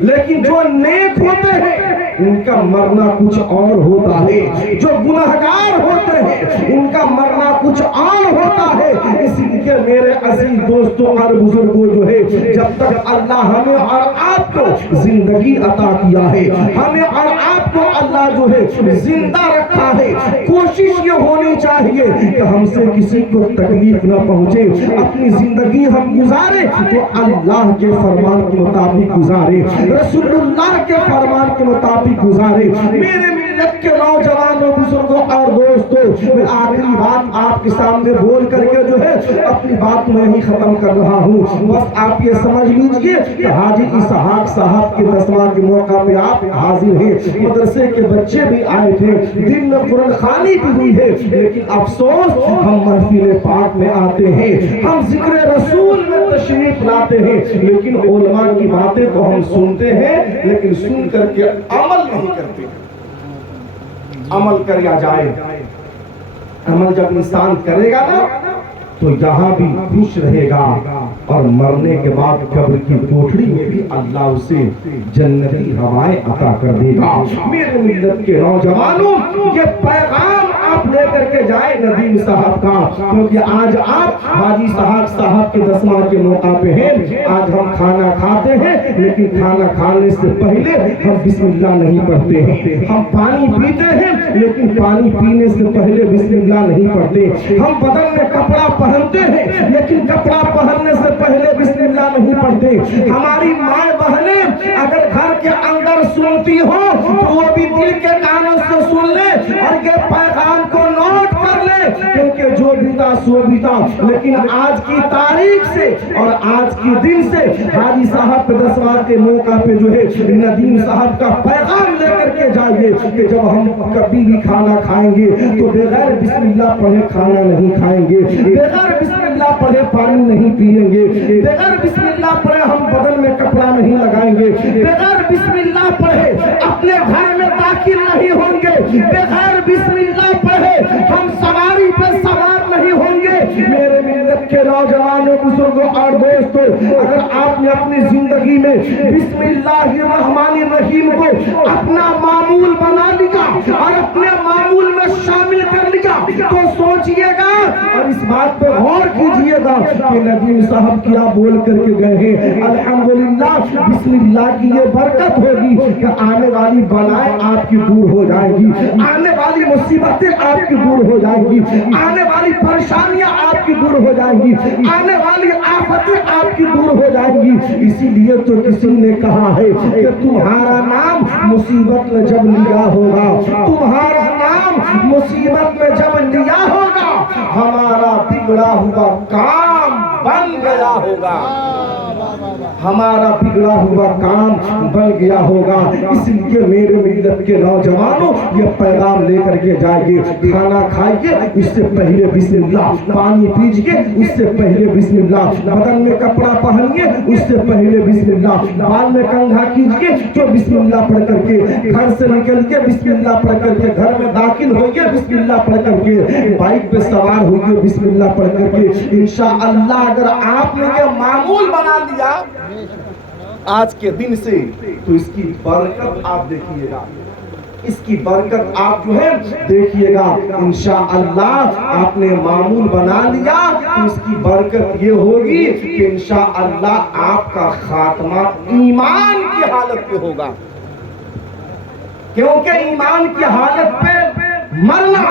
لیکن جو نیک ہوتے ہیں ان کا مرنا کچھ اور ہوتا ہے، جو گنہگار ہوتے ہیں ان کا مرنا کچھ اور ہوتا ہے۔ اس لیے میرے عزیز دوستوں اور بزرگوں جو ہے، جب تک اللہ ہمیں اور آپ کو زندگی عطا کیا ہے، ہمیں اور آپ کو اللہ جو ہے زندہ رکھا ہے، کوشش یہ ہونی چاہیے کہ ہم سے کسی کو تکلیف نہ پہنچے۔ اپنی زندگی ہم گزارے تو اللہ کے فرمان کے مطابق گزارے، رسول اللہ کے فرمان کے مطابق گزارے۔ میرے ملت کے نوجوانوں، بزرگوں اور دوستوں، میں آخری بات آپ کے سامنے بول کر کے جو ہے اپنی بات میں ہی ختم کر رہا ہوں۔ بس آپ یہ سمجھ لیجئے کہ حاجی اسحاق صاحب کے 10واں کے موقع پہ آپ حاضر ہیں، مدرسے کے بچے بھی آئے تھے، دن میں قرآن خوانی بھی ہوئی ہے، لیکن افسوس ہم محفل پاک میں آتے ہیں، ہم ذکر رسول میں تشریف لاتے ہیں، لیکن علماء کی باتیں تو ہم سنتے ہیں لیکن سن کر کے عمل نہیں کرتے۔ عمل کریا جائے، عمل جب انسان کرے گا نا تو یہاں بھی خوش رہے گا، اور مرنے کے بعد قبر کی کوٹھڑی میں بھی اللہ اسے جنتی ہوائیں عطا کر دے گا۔ میرے ملت کے نوجوانوں، یہ پیغام آپ لے کر کے جائے ندیم صاحب کا، کیونکہ آج آپ حاجی صاحب کے 10واں کے موقع پہ ہیں۔ آج ہم کھانا کھاتے ہیں لیکن کھانا کھانے سے پہلے ہم بسم اللہ نہیں پڑھتے ہیں، ہم پانی پیتے ہیں لیکن پانی پینے سے پہلے بسم اللہ نہیں پڑھتے، ہم بدن میں کپڑا پہنتے ہیں لیکن کپڑا پہننے سے پہلے بسم اللہ نہیں پڑھتے۔ ہماری مائیں بہنیں اگر گھر کے اندر سنتی ہو تو وہ بھی دل کے کانوں سے سن لے اور یہ پیغام کو نوٹ کر لے، کیونکہ جو بیتا سو بیتا۔ لیکن آج کی تاریخ سے اور آج کی دن سے حاجی صاحب کے 10واں کے موقع پہ جو ہے ندیم صاحب کا پیغام لے کر کے جائیے کہ جب ہم کبھی بھی کھانا کھائیں گے تو بغیر بسم اللہ پڑھے کھانا نہیں کھائیں گے، بغیر بسم اللہ پڑھے پانی نہیں پیئیں گے، بغیر بسم اللہ پڑھے ہم بدن میں کپڑا نہیں لگائیں گے، بغیر بسم اللہ پڑھے اپنے گھر میں داخل نہیں ہوں گے، بغیر بسم اللہ پڑھے ہم سواری پہ سوار نہیں ہوں گے۔ میرے ملت کے نوجوانوں، بزرگوں اور دوستوں، اگر آپ نے اپنی زندگی میں بسم اللہ الرحمن الرحیم کو اپنا معمول بنا لیا اور اپنے معمول میں شامل کر لیا تو سوچئے گا اور اس بات پہ غور کیجئے گا کہ ندیم صاحب کیا بول کر کے گئے ہیں۔ الحمدللہ بسم اللہ کی یہ برکت ہوگی کہ آنے والی بلائیں آپ کی دور ہو جائیں گی، آنے والی مصیبتیں آپ کی دور ہو جائیں گی، آنے والی پریشانیاں آپ کی دور ہو جائیں گی، آنے والی آفتیں آپ کی دور ہو جائیں گی۔ اسی لیے تو کسی نے کہا ہے کہ تمہارا نام مصیبت میں جب لیا ہوگا، تمہارا نام مصیبت میں جب لیا ہوگا، ہمارا بگڑا ہوا کام بن گیا ہوگا، ہمارا بگڑا ہوا کام بن گیا ہوگا۔ اس لیے میرے ملت کے نوجوانوں، یہ پیغام لے کر کے جائیے، کھانا کھائیے اس سے پہلے بسم اللہ، پانی پیجئے اس سے پہلے بسم اللہ، بدن میں کپڑا پہنیے اس سے پہلے بسم اللہ، بال میں کنگھا کیجئے تو بسم اللہ پڑھ کر کے، گھر سے نکلیے بسم اللہ پڑھ کر کے، گھر میں داخل ہوئیے بسم اللہ پڑھ کر کے، بائک پہ سوار ہوئیے بسم اللہ پڑھ کر کے۔ انشاءاللہ اگر آپ نے یہ معمول بنا لیا آج کے دن سے تو اس کی برکت آپ دیکھیے گا، اس کی برکت آپ جو ہے دیکھیے گا۔ انشاءاللہ آپ نے معمول بنا لیا تو اس کی برکت یہ ہوگی کہ انشاءاللہ آپ کا خاتمہ ایمان کی حالت پہ ہوگا، کیونکہ ایمان کی حالت پہ مرنا،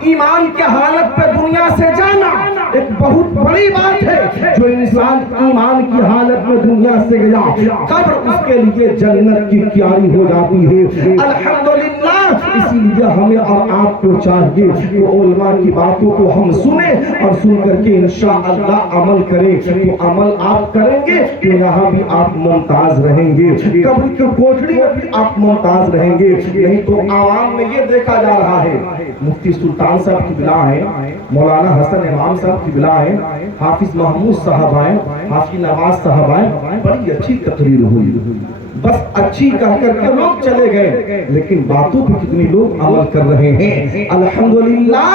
ایمان کی حالت پہ دنیا سے جانا ایک بہت بڑی بات ہے۔ جو انسان ایمان کی حالت میں دنیا سے گیا، قبر اس کے لیے جنت کی کیاری ہو جاتی ہے۔ الحمدللہ اسی لیے ہمیں اور آپ کو چاہیے کہ علماء کی باتوں کو ہم سنیں اور سن کر کے انشاءاللہ عمل کریں۔ تو عمل آپ کریں گے تو یہاں بھی آپ ممتاز رہیں گے، قبر کی کوٹھڑی میں بھی آپ ممتاز رہیں گے۔ نہیں تو عوام میں یہ دیکھا جا رہا ہے، مفتی سلطان صاحب کی بلا ہے، مولانا حسن امام صاحب کی بلا ہے، حافظ محمود صاحب آئے، حافظ نواز صاحب آئے، بڑی اچھی تقریر ہوئی، بس اچھی کہہ کر کے لوگ چلے گئے، لیکن باتوں پہ کتنی لوگ عمل کر رہے ہیں. الحمدللہ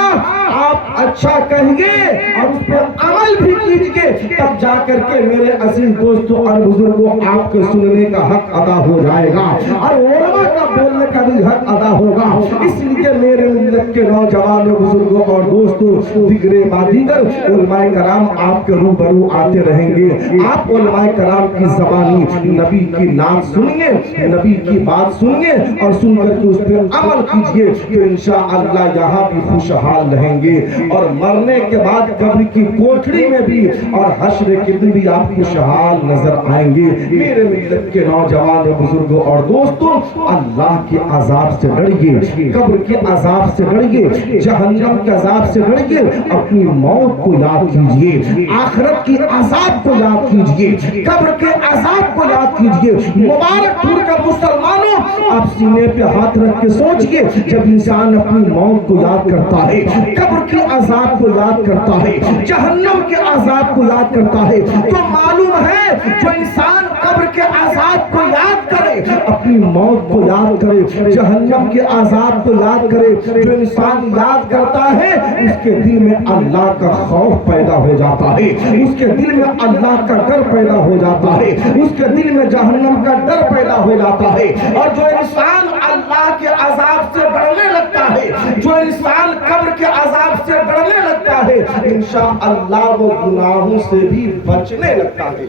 آپ اچھا کہیے اور اس پہ عمل بھی کیجیے, تب جا کر کے میرے عزیز دوستوں اور بزرگوں آپ کے سننے کا حق ادا ہو جائے گا اور علماء کا بولنے کا بھی حق ادا ہوگا. اس لیے میرے ملت کے نوجوانوں, بزرگوں اور دوستوں, دیگر بادیگر علماء کرام آپ کے روبرو آتے رہیں گے. آپ علماء کرام کی زبانی نبی کی نعت سنیے, نبی کی بات سنیے اور سن کر کے اس پہ عمل کیجیے تو انشاءاللہ یہاں بھی خوشحال رہیں گے اور مرنے کے بعد قبر کی کوٹھڑی میں بھی اور حشر کے دن بھی آپ خوشحال نظر آئیں گے. میرے ملت کے نوجوان, بزرگوں اور دوستوں, اللہ کے عذاب سے ڈریے, قبر کے عذاب سے ڈریے, جہنم کے عذاب سے ڈریے, اپنی موت کو یاد کیجیے, آخرت کی عذاب کو یاد کیجیے, قبر کے عذاب کو یاد کیجیے. مبارک پور کا مسلمانوں, آپ سینے پہ ہاتھ رکھ کے سوچئے, جب انسان اپنی موت کو یاد کرتا ہے, قبر کے عذاب کو یاد کرتا ہے, جہنم کے عذاب کو یاد کرتا ہے, تو معلوم ہے جو انسان قبر کے عذاب کو یاد کرے, اپنی موت کو یاد کرے, جہنم کے عذاب کو یاد کرے, جو انسان یاد کرتا ہے اس کے دل میں اللہ کا خوف پیدا ہو جاتا ہے, اس کے دل میں اللہ کا ڈر پیدا ہو جاتا ہے, اس کے دل میں جہنم کا ڈر پیدا ہو جاتا ہے. اور جو انسان اللہ کے عذاب سے ڈرنے لگتا ہے, جو انسان قبر کے عذاب سے ڈرنے لگتا ہے, انشاءاللہ وہ گناہوں سے بھی بچنے لگتا ہے,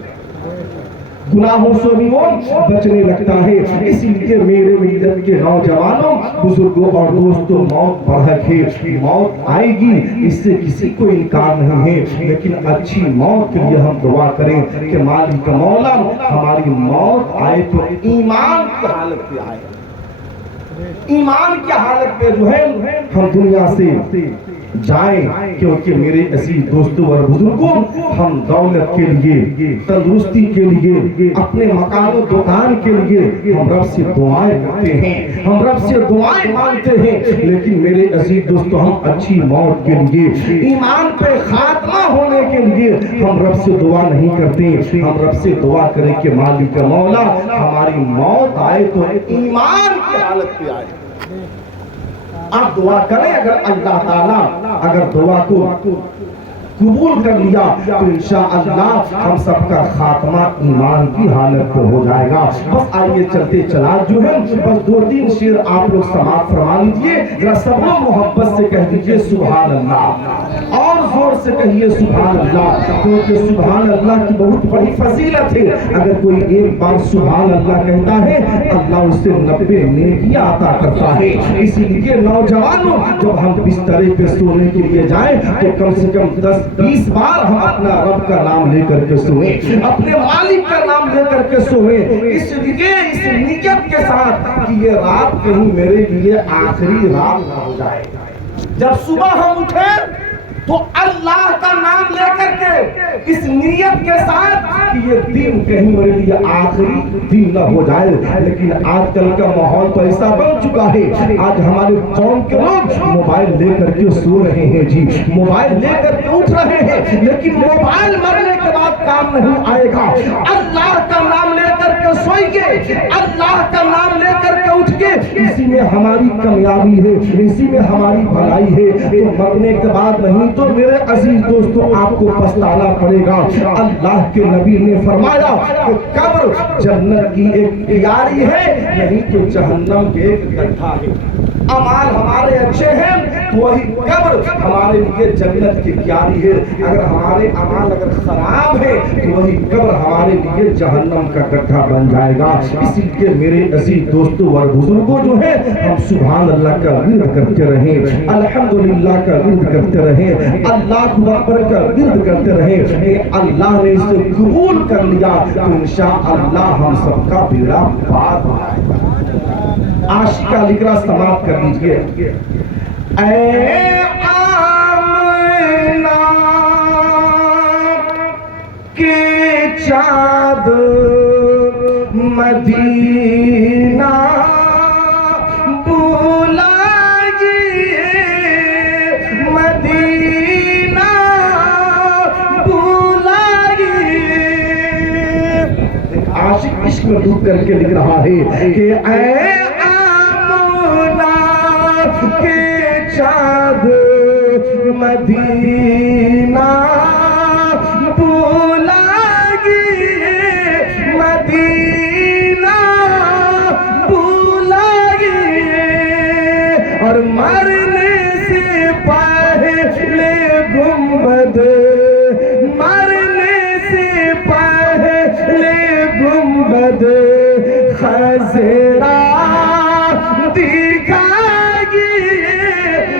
گناہوں سے بھی وہ بچنے لگتا ہے. اسی لیے میرے ملت کے نوجوانوں, بزرگوں اور دوستوں, موت برحق ہے, موت آئے گی, اس سے کسی کو انکار نہیں ہے, لیکن اچھی موت کے لیے ہم دعا کریں کہ مالک مولا ہماری موت آئے تو ایمان کی حالت پہ آئے, ایمان کی حالت پہ جو ہے ہم دنیا سے جائیں. کیونکہ میرے عزیز دوستوں اور بزرگوں, ہم دولت کے لیے, تندرستی کے لیے, اپنے مکان و دکان کے لیے ہم رب سے دعائیں کرتے ہیں, ہم رب سے دعائیں مانگتے ہیں, لیکن میرے عزیز دوستوں ہم اچھی موت کے لیے, ایمان پہ خاتمہ ہونے کے لیے ہم رب سے دعا نہیں کرتے. ہم رب سے دعا کریں کہ مالک مولا ہماری موت آئے تو ایمان کی حالت پہ آئے. آپ دعا کریں, اگر اللہ تعالیٰ اگر دعا کو قبول کر لیا تو انشاءاللہ ہم سب کا خاتمہ ایمان کی حالت پہ ہو جائے گا. بس آئیے چلتے چلا جو ہے بس 2-3 شعر آپ لوگ سماعت فرما لیجئے, ذرا سب لوگ محبت سے کہہ دیجئے سبحان اللہ, اور زور سے کہیے سبحان اللہ, کیونکہ سبحان اللہ کی بہت بڑی فضیلت ہے. اگر کوئی ایک بار سبحان اللہ کہتا ہے اللہ اس سے 90 نیکیاں عطا کرتا ہے. اسی لیے نوجوانوں, جب ہم بسترے پہ سونے کے لیے جائیں تو کم سے کم 10-20 بار ہم اپنا رب کا نام لے کر کے سوئیں, اپنے مالک کا نام لے کر کے سوئیں, اس لیے اس نیت کے ساتھ کہ یہ رات کہیں میرے لیے آخری رات نہ ہو جائے. جب صبح ہم اٹھیں تو اللہ کا نام لے کر کے اس نیت کے ساتھ کہ یہ دن کہیں میرے لیے آخری دن نہ ہو جائے. لیکن آج کل کا ماحول تو ایسا بن چکا ہے, آج ہمارے قوم کے لوگ موبائل لے کر کے سو رہے ہیں, جی موبائل لے کر کے اٹھ رہے ہیں, لیکن موبائل مرنے کے بعد کام نہیں آئے گا. اللہ کا نام لے کر کے سوئیے, اللہ کا نام لے کر کے اٹھیے, اسی میں ہماری کامیابی ہے, اسی میں ہماری بھلائی ہے. تو مرنے کے بعد نہیں تو میرے عزیز دوستوں آپ کو پچھتانا پڑے گا. اللہ کے نبی نے فرمایا کہ قبر جنت کی ایک کیاری ہے, نہیں تو جہنم کے ایک گڈھا ہے. اعمال ہمارے اچھے ہیں تو وہی قبر ہمارے لیے جنت کی کیاری ہے, اگر ہمارے اعمال اگر خراب ہے تو وہی قبر ہمارے لیے جہنم کا گڈھا بن جائے گا. اسی لیے میرے عزیز دوستوں اور بزرگوں جو ہے ہم سبحان اللہ کا ورد کرتے رہیں, الحمدللہ کا ورد کرتے رہیں, اللہ اکبر کا ورد کرتے رہیں. اللہ نے اسے قبول کر لیا تو انشاءاللہ ہم سب کا بیڑا پار ہو جائے گا. عاشقہ لکھنا سماعت کر لیجئے. اے آمنہ کے چاند مدینہ بلائیے, مدینہ بلائیے. ایک عاشق عشق میں ڈوب کر کے لکھ رہا ہے کہ اے آمنہ کے چاند مدینہ بلائے مدینہ بلائے اور مرنے سے پہلے گنبد مرنے سے پہلے گنبد خضرا دکھائے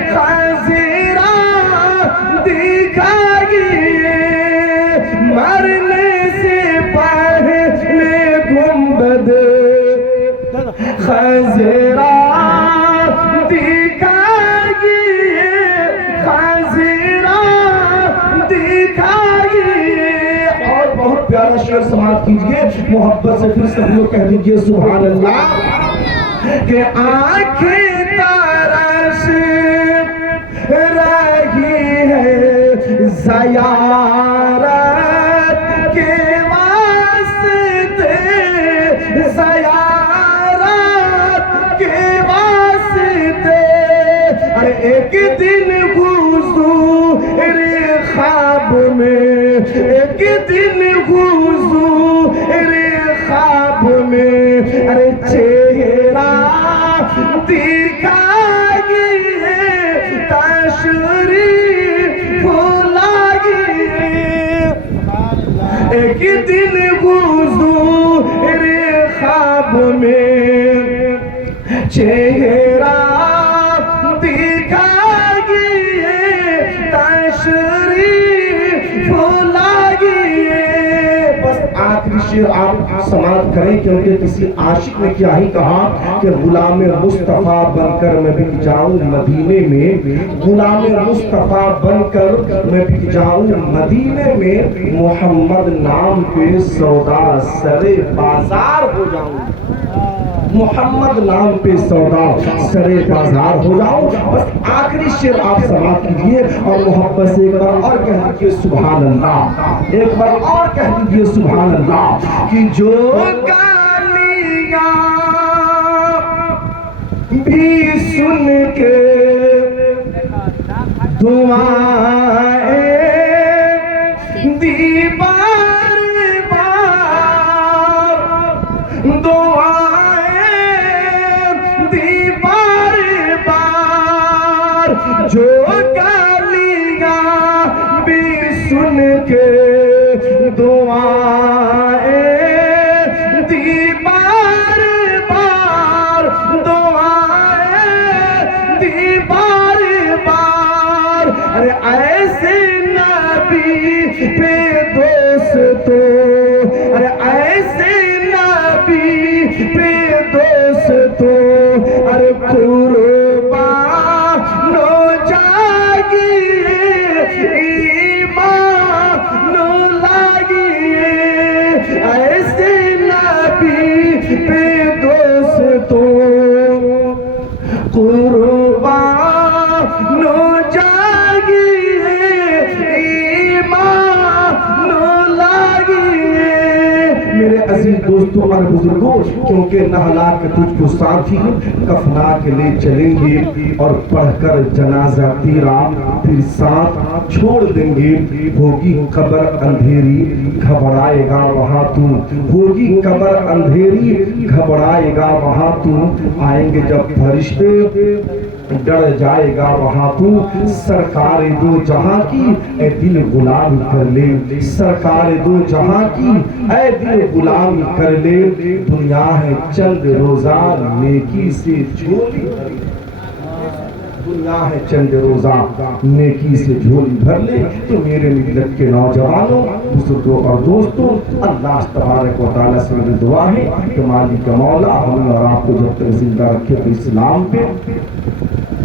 خضرا دکھائے مرنے سے پہلے گنبد خضرا دکھائے خضرا دکھائے اور بہت پیارا شعر سماعت کیجئے محبت سے پھر سب لوگ کہہ دیجئے سبحان اللہ کہ آنکھیں ترس رہی ہے زیارت کے واسطے زیارت کے واسطے ارے ایک دن حضور خواب میں ایک دن حضور خواب میں ارے چہرہ دکھائے تشریف لائے ایک دن حضور خواب میں چہرہ دکھائے تشریف لائے بس آخری شعر آپ سماعت کریں کیونکہ کسی عاشق نے کیا ہی کہا کہ غلام مصطفیٰ بن کر میں بک جاؤں مدینے میں غلام مصطفیٰ بن کر میں بک جاؤں مدینے میں محمد نام کے سودا سرے بازار ہو جاؤں محمد نام پہ سودا سرے بازار ہو جاؤں بس آخری شعر آپ سماعت کیجئے اور محبت سے ایک بار اور کہہ دیجئے سبحان اللہ ایک بار اور کہہ دیجئے سبحان اللہ کہ جو گالیاں بھی سن کے دعائیں دی بار بار دعائیں دی بار بار جو گالیاں بھی سن کے دعائیں دی بار بار دعائیں دی بار بار ارے ایسے نبی پہ دوستو ارے ایسے نبی پہ دوستو ارے قربان ہو جائیے ایمان لائیے ایسے نبی پہ دوستو قربان ہو جائیے ایمان لائیے میرے عزیز دوستوں اور بزرگوں کیونکہ نہلا کے تجھ کو ساتھی کفنا کے لے چلیں گے اور پڑھ کر جنازہ تیرا پھر ساتھ چھوڑ دیں گے ہوگی قبر اندھیری گھبرائے گا وہاں تو ہوگی قبر اندھیری گھبرائے گا وہاں تو آئیں گے جب فرشتے ڈر جائے گا وہاں تو سرکار دو جہاں کی اے دل غلام کر لے سرکار دو جہاں کی اے دل غلام کر لے دنیا ہے چند روزہ نیکی سے جھولی دنیا ہے چند روزہ نیکی سے جھولی بھر لے تو میرے ملت کے نوجوانوں بزرگوں اور دوستوں اللہ تبارک و تعالیٰ سے میری دعا ہے کہ مالک مولا ہمیں اور آپ کو جب تک زندہ رکھے تو اسلام پہ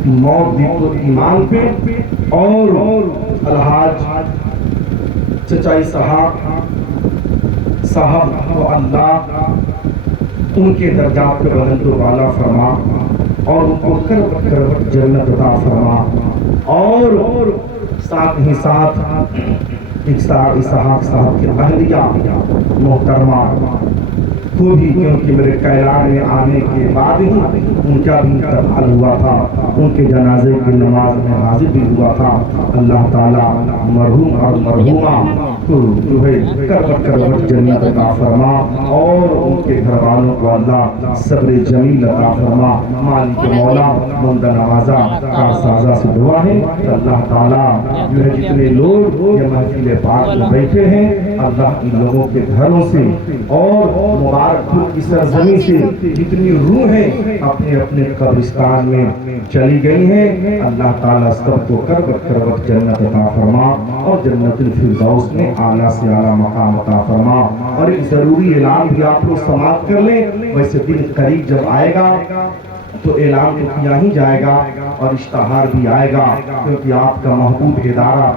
موت دی تو ایمان پہ اور الحاج چچائی صاحب کو اللہ ان کے درجات پہ بلند و بالا فرما اور ان کو کروٹ کروٹ جنت عطا فرما اور ساتھ ہی ساتھ اسحاق صاحب کی اہلیہ محترمہ تو بھی کیونکہ میرے کیلان میں آنے کے بعد ہی ان کا بھی انتقال ہوا تھا، ان کے جنازے کی نماز میں حاضر بھی ہوا تھا۔ اللہ تعالیٰ مرحوم اور مرحومہ کو جو ہے کروٹ کروٹ جنت عطا فرما، اور ان کے گھر والوں کو اللہ صبر جمیل عطا فرما۔ مالک مولا بندہ نوازا کا سازہ سے دعا ہے کہ اللہ تعالیٰ جو ہے جتنے لوگ یہ محفل پاک میں بیٹھے ہیں، اللہ ان لوگوں کے گھروں سے اور مبارک پور کی سرزمین سے جتنی روحیں اپنے اپنے قبرستان میں چلی گئی ہیں، اللہ تعالیٰ سب کو کروٹ کروٹ جنت عطا فرما، اور جنت الفردوس میں اعلیٰ سے اعلیٰ مقام عطا فرما۔ اور ایک ضروری اعلان بھی آپ لوگ سماعت کر لیں، ویسے دن قریب جب آئے گا تو اعلان تو کیا ہی جائے گا اور اشتہار بھی آئے گا، کیونکہ آپ کا محبوب ادارہ